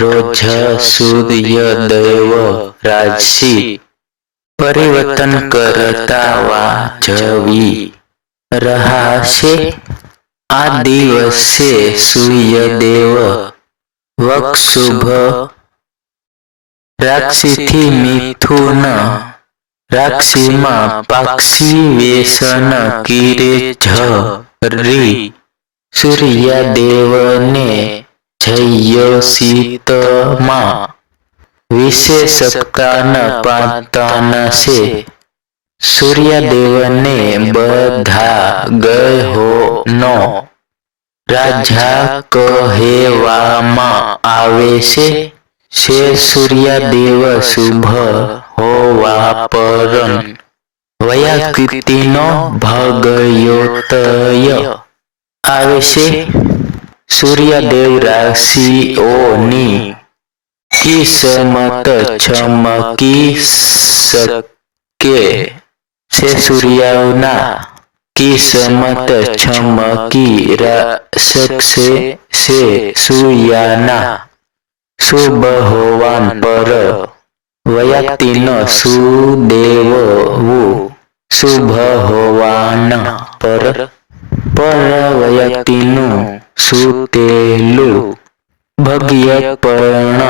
રોજ સૂર્યદેવ રાશિ પરિવર્તન કરતા વાજવી રહ્યા છે। આ દિવસે સૂર્યદેવ વૃષભ રાશિથી મિથુન રાશિમાં પક્ષી વેશન કરે છે। સૂર્યદેવને જ્યોતિષમાં વિશેષતાન પાતાનશે। સૂર્યદેવને બધા ગ્રહોનો રાજા કહેવામાં આવે છે। સૂર્યદેવ શુભ હોવા પર વ્યક્તિનો ભાગ્યોદય આવે છે। સૂર્યદેવ રાશિઓની કિસ્મત ચમકી શકે છે। સૂર્યના કિસ્મત ચમકી શકશે। સૂર્યના શુભ હોવા પર વ્યક્તિનો સુદેવવું શુભ હોવાના પર વ્યક્તિનું સુતેલું ભાગ્ય પણ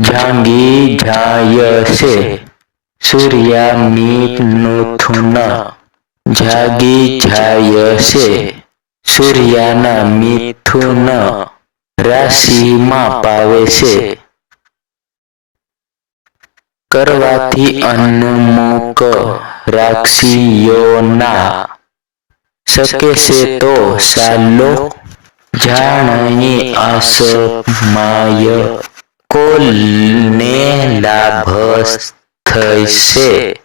જાગી જાય છે। સૂર્ય મિથુન જાગી જાય છે। સૂર્યના મિથુન રાશિમાં પાવે છે કરવાથી અનુમુખ રાશિઓના શકે છે। તો ચાલો જાણીએ અસમય કોને લાભ થશે।